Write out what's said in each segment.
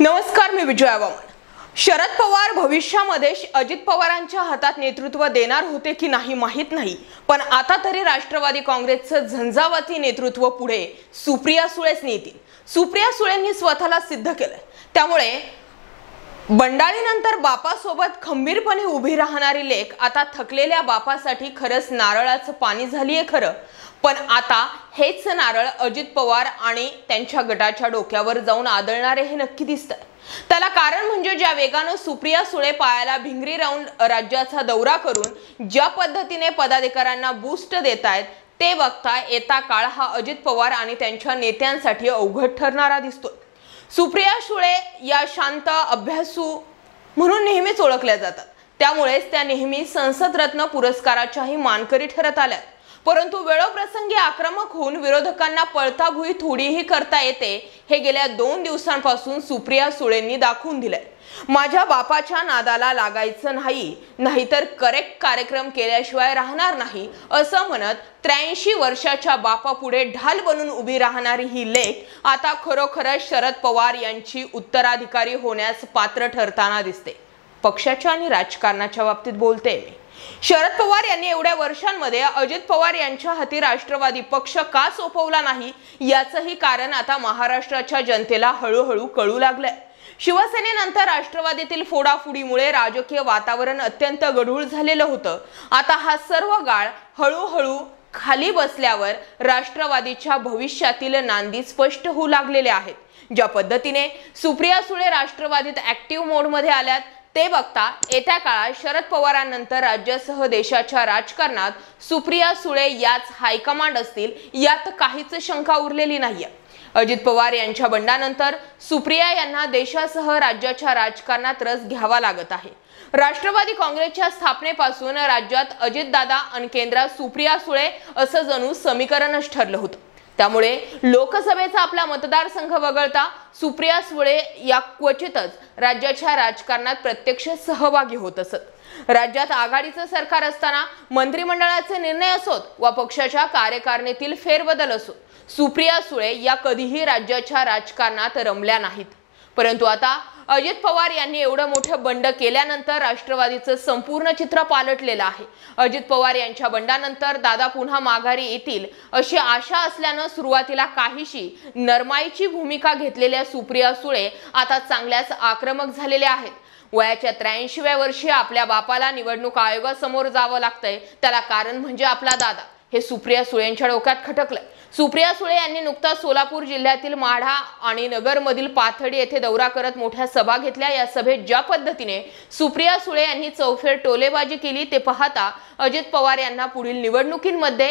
नमस्कार, मी विजया वामन। शरद पवार भविष्यामध्ये अजित पवारांच्या हातात नेतृत्व देणार होते की नाही माहित नाही, पण आता तरी राष्ट्रवादी काँग्रेसचं झंझावाती नेतृत्व पुढे सुप्रिया सुळेच नेतील। सुप्रिया सुळेंनी स्वतःला सिद्ध केलंय, त्यामुळे बंडाळीनंतर बापासोबत खंबीरपणे उभी राहणारी लेक आता थकलेल्या बापासाठी खरंच नारळाचं पाणी झालीये खरं, पण आता हेच नारळ अजित पवार आणि त्यांच्या गटाच्या डोक्यावर जाऊन आदळणारे हे नक्की दिसतंय। त्याला कारण म्हणजे ज्या वेगाने सुप्रिया सुळे पायाला भिंगरी राऊंड राज्याचा दौरा करून ज्या पद्धतीने पदाधिकाऱ्यांना बूस्ट देतायत, ते बघता येता काळ हा अजित पवार आणि त्यांच्या नेत्यांसाठी अवघड ठरणारा दिसतोय। सुप्रिया सुळे या शांत अभ्यासू म्हणून नेहमीच ओळखल्या जातात, त्यामुळेच त्या नेहमी संसद रत्न पुरस्काराच्याही मानकरी ठरत आल्या। परंतु वेळोप्रसंगी आक्रमक होऊन विरोधकांना पळताभुई थोडीही करता येते, हे गेल्या 2 दिवसांपासून सुप्रिया सुळेंनी दाखवून दिलंय। माझ्या बापाच्या नादाला लागायचं नाही, नाहीतर करेक्ट कार्यक्रम केल्याशिवाय राहणार नाही, असं म्हणत 83 वर्षाच्या बापापुढे ढाल बनून उभी राहणारी ही लेक आता खरोखरच शरद पवार यांची उत्तराधिकारी होण्यास पात्र ठरताना दिसते। पक्षाच्या आणि राजकारणाच्या बाबतीत बोलते मी। शरद पवार यांनी एवढ्या वर्षांमध्ये अजित पवार यांच्या हाती राष्ट्रवादी पक्ष का सोपवला नाही, याचंही कारण आता महाराष्ट्राच्या जनतेला हळूहळू कळू लागलंय। शिवसेनेनंतर राष्ट्रवादीतील फोडाफोडीमुळे राजकीय वातावरण अत्यंत गढूळ झालेलं होतं। आता हा सर्व गाळ हळूहळू खाली बसल्यावर राष्ट्रवादीच्या भविष्यातील नांदी स्पष्ट होऊ लागलेल्या आहेत। ज्या पद्धतीने सुप्रिया सुळे राष्ट्रवादीत ऍक्टिव्ह मोडमध्ये आल्यात, ते बघता येत्या काळात शरद पवारांनंतर राज्यासह देशाच्या राजकारणात सुप्रिया सुळे याच हायकमांड असतील, यात काहीच शंका उरलेली नाहीये। अजित पवार यांच्या बंडानंतर सुप्रिया यांना देशासह राज्याच्या राजकारणात रस घ्यावा लागत आहे। राष्ट्रवादी काँग्रेसच्या स्थापनेपासून राज्यात अजितदादा आणि केंद्रात सुप्रिया सुळे असं जणू समीकरणच ठरलं होतं। त्यामुळे लोकसभेचा आपला मतदारसंघ वगळता सुप्रिया सुळे या क्वचितच राज्याच्या राजकारणात प्रत्यक्ष सहभागी होत असत। राज्यात आघाडीचं सरकार असताना मंत्रिमंडळाचे निर्णय असोत वा पक्षाच्या कार्यकारिणीतील फेरबदल असो, सुप्रिया सुळे या कधीही राज्याच्या राजकारणात रमल्या नाहीत। परंतु आता अजित पवार यांनी एवढं मोठं बंड केल्यानंतर राष्ट्रवादीचं संपूर्ण चित्र पालटलेलं आहे। अजित पवार यांच्या बंडानंतर दादा पुन्हा माघारी येतील अशी आशा असल्यानं सुरुवातीला काहीशी नरमाईची भूमिका घेतलेल्या सुप्रिया सुळे आता चांगल्याच आक्रमक झालेल्या आहेत। वयाच्या 83व्या वर्षी आपल्या बापाला निवडणूक आयोगासमोर जावं लागतंय, त्याला कारण म्हणजे आपला दादा, हे सुप्रिया सुळेंच्या डोक्यात खटकलंय। सुप्रिया सुळे यांनी नुकताच सोलापूर जिल्ह्यातील माढा आणि नगरमधील पाथडी येथे दौरा करत मोठ्या सभा घेतल्या। या सभेत ज्या पद्धतीने सुप्रिया सुळे यांनी चौफेर टोलेबाजी केली, ते पाहता अजित पवार यांना पुढील निवडणुकीमध्ये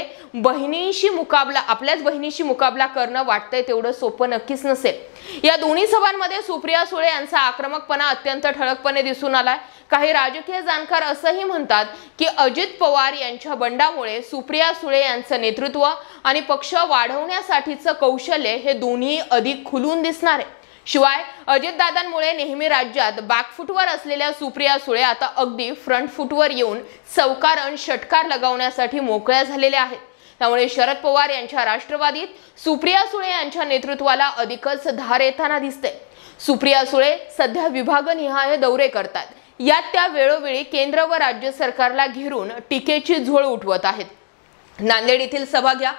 आपल्याच बहिणीशी मुकाबला करणं वाटतंय तेवढं सोपं नक्कीच नसेल। या दोन्ही सभांमध्ये सुप्रिया सुळे यांचा आक्रमकपणा अत्यंत ठळकपणे दिसून आलाय। काही राजकीय जाणकार असंही म्हणतात की अजित पवार यांच्या बंडामुळे सुप्रिया सुळे यांचं नेतृत्व आणि पक्ष वाढवण्यासाठीचं कौशल्य हे दोन्ही अधिक खुलून दिसणार आहे। शिवाय अजितदादांमुळे नेहमी राज्यात बॅकफुटवर असलेल्या सुप्रिया सुळे आता अगदी फ्रंट फुटवर येऊन चौकार आणि षटकार लगावण्यासाठी मोकळ्या झालेल्या आहेत। त्यामुळे शरद पवार यांच्या राष्ट्रवादीत सुप्रिया सुळे यांच्या नेतृत्वाला अधिकच धार येताना दिसते। सुप्रिया सुळे सध्या विभागनिहाय दौरे करतात, यात त्या वेळोवेळी केंद्र व राज्य सरकारला घेरून टीकेची झोळ उठवत आहेत। नांदेड येथील सभा घ्या,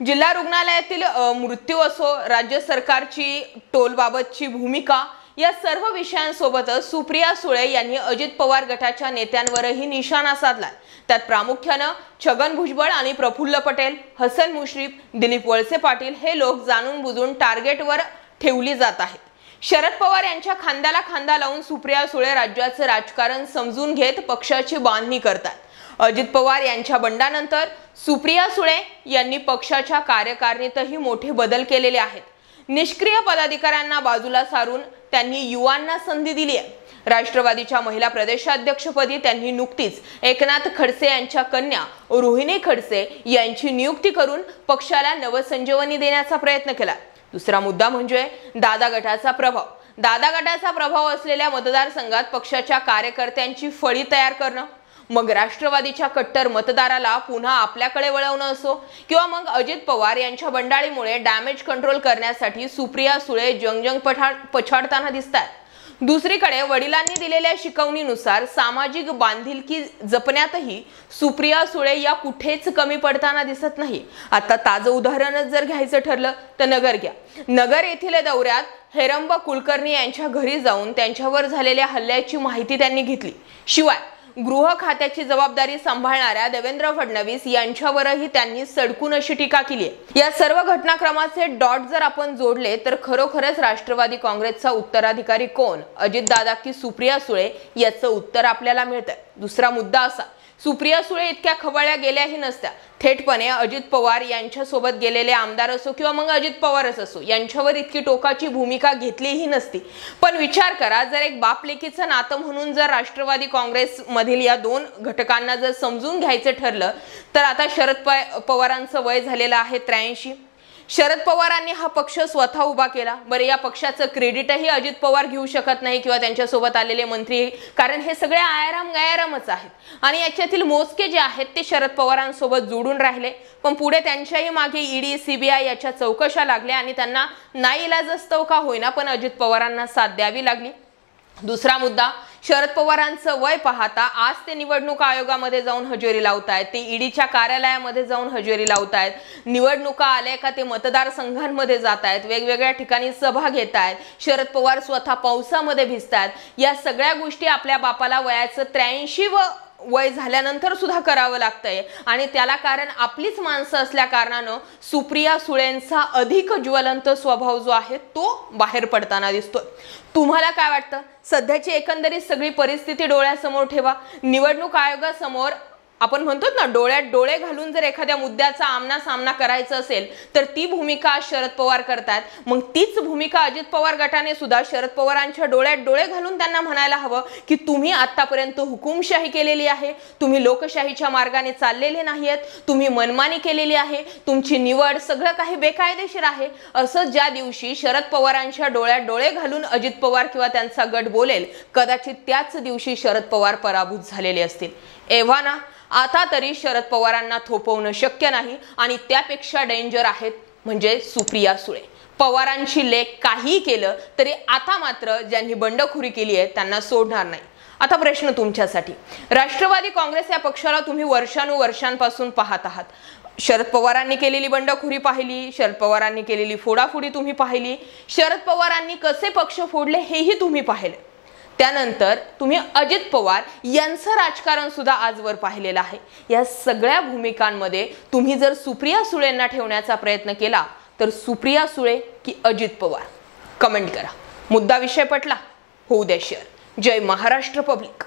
जिल्हा रुग्णालयातील मृत्यू असो, राज्य सरकारची टोलबाबतची भूमिका, या सर्व विषयांसोबतच सुप्रिया सुळे यांनी अजित पवार गटाच्या नेत्यांवरही निशाणा साधलाय। त्यात प्रामुख्यानं छगन भुजबळ आणि प्रफुल्ल पटेल, हसन मुश्रीफ, दिलीप वळसे पाटील हे लोक जाणून बुजून टार्गेटवर ठेवली जात आहेत। शरद पवार यांच्या खांद्याला खांदा लावून सुप्रिया सुळे राज्याचं राजकारण समजून घेत पक्षाची बांधणी करतात। अजित पवार यांच्या बंडानंतर सुप्रिया सुळे यांनी पक्षाच्या कार्यकारिणीतही मोठे बदल केलेले आहेत। निष्क्रिय पदाधिकाऱ्यांना बाजूला सारून त्यांनी युवांना संधी दिली आहे। राष्ट्रवादीच्या महिला प्रदेशाध्यक्षपदी त्यांनी नुकतीच एकनाथ खडसे यांच्या कन्या रोहिणी खडसे यांची नियुक्ती करून पक्षाला नवसंजीवनी देण्याचा प्रयत्न केला। दुसरा मुद्दा म्हणजे दादा गटाचा प्रभाव। दादा गटाचा प्रभाव असलेल्या मतदारसंघात पक्षाच्या कार्यकर्त्यांची फळी तयार करणं, मग राष्ट्रवादीच्या कट्टर मतदाराला पुन्हा आपल्याकडे वळवणं असो किंवा मग अजित पवार यांच्या बंडाळीमुळे डॅमेज कंट्रोल करण्यासाठी सुप्रिया सुळे जंगजंग पछाडताना दिसतात। दुसरीकडे वडिलांनी दिलेल्या शिकवणीनुसार सामाजिक बांधिलकी जपण्यातही सुप्रिया सुळे या कुठेच कमी पडताना दिसत नाही। आता ताजं उदाहरणच जर घ्यायचं ठरलं तर नगर घ्या। नगर येथील दौऱ्यात हेरंब कुलकर्णी यांच्या घरी जाऊन त्यांच्यावर झालेल्या हल्ल्याची माहिती त्यांनी घेतली। शिवाय गृह खात्याची जबाबदारी सांभाळणाऱ्या देवेंद्र फडणवीस यांच्यावरही त्यांनी सडकून अशी टीका केली आहे। या सर्व घटनाक्रमाचे डॉट जर आपण जोडले तर खरोखरच राष्ट्रवादी काँग्रेसचा उत्तराधिकारी कोण, अजितदादा की सुप्रिया सुळे, याचं उत्तर आपल्याला मिळतंय। दुसरा मुद्दा असा, सुप्रिया सुळे इतक्या खवळल्या गेल्याही नसत्या। थेटपणे अजित पवार यांच्यासोबत गेलेले आमदार असो किंवा मग अजित पवारच असो यांच्यावर इतकी टोकाची भूमिका घेतलीही नसती। पण विचार करा, जर एक बाप लेकीचं नातं म्हणून जर राष्ट्रवादी काँग्रेस मधील या दोन घटकांना जर समजून घ्यायचं ठरलं तर आता शरद पवारांचं वय झालेलं आहे 83। शरद पवारांनी हा पक्ष स्वतः उभा केला। बरे, या पक्षाचं क्रेडिटही अजित पवार घेऊ शकत नाही किंवा त्यांच्यासोबत आलेले मंत्री, कारण हे सगळे आयाराम गयारामच आहेत आणि याच्यातील मोजके जे आहेत ते शरद पवारांसोबत जोडून राहिले। पण पुढे त्यांच्याही मागे ईडी सीबीआय याच्या चौकशा लागल्या आणि त्यांना नाईलाजास्तव का होईना पण अजित पवारांना साथ द्यावी लागली। दुसरा मुद्दा, शरद पवारांचं वय पाहता आज ते निवडणूक आयोगामध्ये जाऊन हजेरी लावतायत, ते ईडीच्या कार्यालयामध्ये जाऊन हजेरी लावतायत, निवडणुका आल्या का ते मतदारसंघांमध्ये जातायत, वेगवेगळ्या ठिकाणी सभा घेतायत, शरद पवार स्वतः पावसामध्ये भिजतायत। या सगळ्या गोष्टी आपल्या बापाला वयाचं 83 वय झाल्यानंतर सुद्धा करावं लागतंय आणि त्याला कारण आपलीच माणसं असल्या कारणानं सुप्रिया सुळेंचा अधिक ज्वलंत स्वभाव जो आहे तो बाहेर पडताना दिसतोय। तुम्हाला काय वाटतं? सध्याची एकंदरीत सगळी परिस्थिती डोळ्यासमोर ठेवा। निवडणूक आयोगासमोर आपण म्हणतो ना, डोळ्यात डोळे घालून जर एखाद्या मुद्द्याचा आमना सामना करायचा असेल तर ती भूमिका शरद पवार करतात। मग तीच भूमिका अजित पवार गटाने सुद्धा शरद पवारांच्या डोळ्यात डोळे घालून त्यांना म्हणायला हवं की तुम्ही आतापर्यंत हुकुमशाही केलेली आहे, तुम्ही लोकशाहीच्या मार्गाने चाललेले नाहीत, तुम्ही मनमानी केलेली आहे, तुमची निवड सगळं काही बेकायदेशीर आहे। असं ज्या दिवशी शरद पवारांच्या डोळ्यात डोळे घालून अजित पवार किंवा त्यांचा गट बोलेल, कदाचित त्याच दिवशी शरद पवार पराभूत झालेले असतील। एव्हाना आता तरी शरद पवारांना थोपवणं शक्य नाही आणि त्यापेक्षा डेंजर आहेत म्हणजे सुप्रिया सुळे। पवारांची लेक काही केलं तरी आता मात्र ज्यांनी बंडखोरी केली आहे त्यांना सोडणार नाही। आता प्रश्न तुमच्यासाठी, राष्ट्रवादी काँग्रेस या पक्षाला तुम्ही वर्षानुवर्षांपासून पाहत आहात। शरद पवारांनी केलेली बंडखोरी पाहिली, शरद पवारांनी केलेली फोडाफोडी तुम्ही पाहिली, शरद पवारांनी कसे पक्ष फोडले हेही तुम्ही पाहिले। त्यानंतर तुम्ही अजित पवार यांचं राजकारण सुद्धा आजवर पाहिलेलं आहे। या सगळ्या भूमिकांमध्ये तुम्ही जर सुप्रिया सुळेंना ठेवण्याचा प्रयत्न केला तर सुप्रिया सुळे की अजित पवार? कमेंट करा। मुद्दा विषय पटला? होऊ द्या शेअर। जय महाराष्ट्र पब्लिक।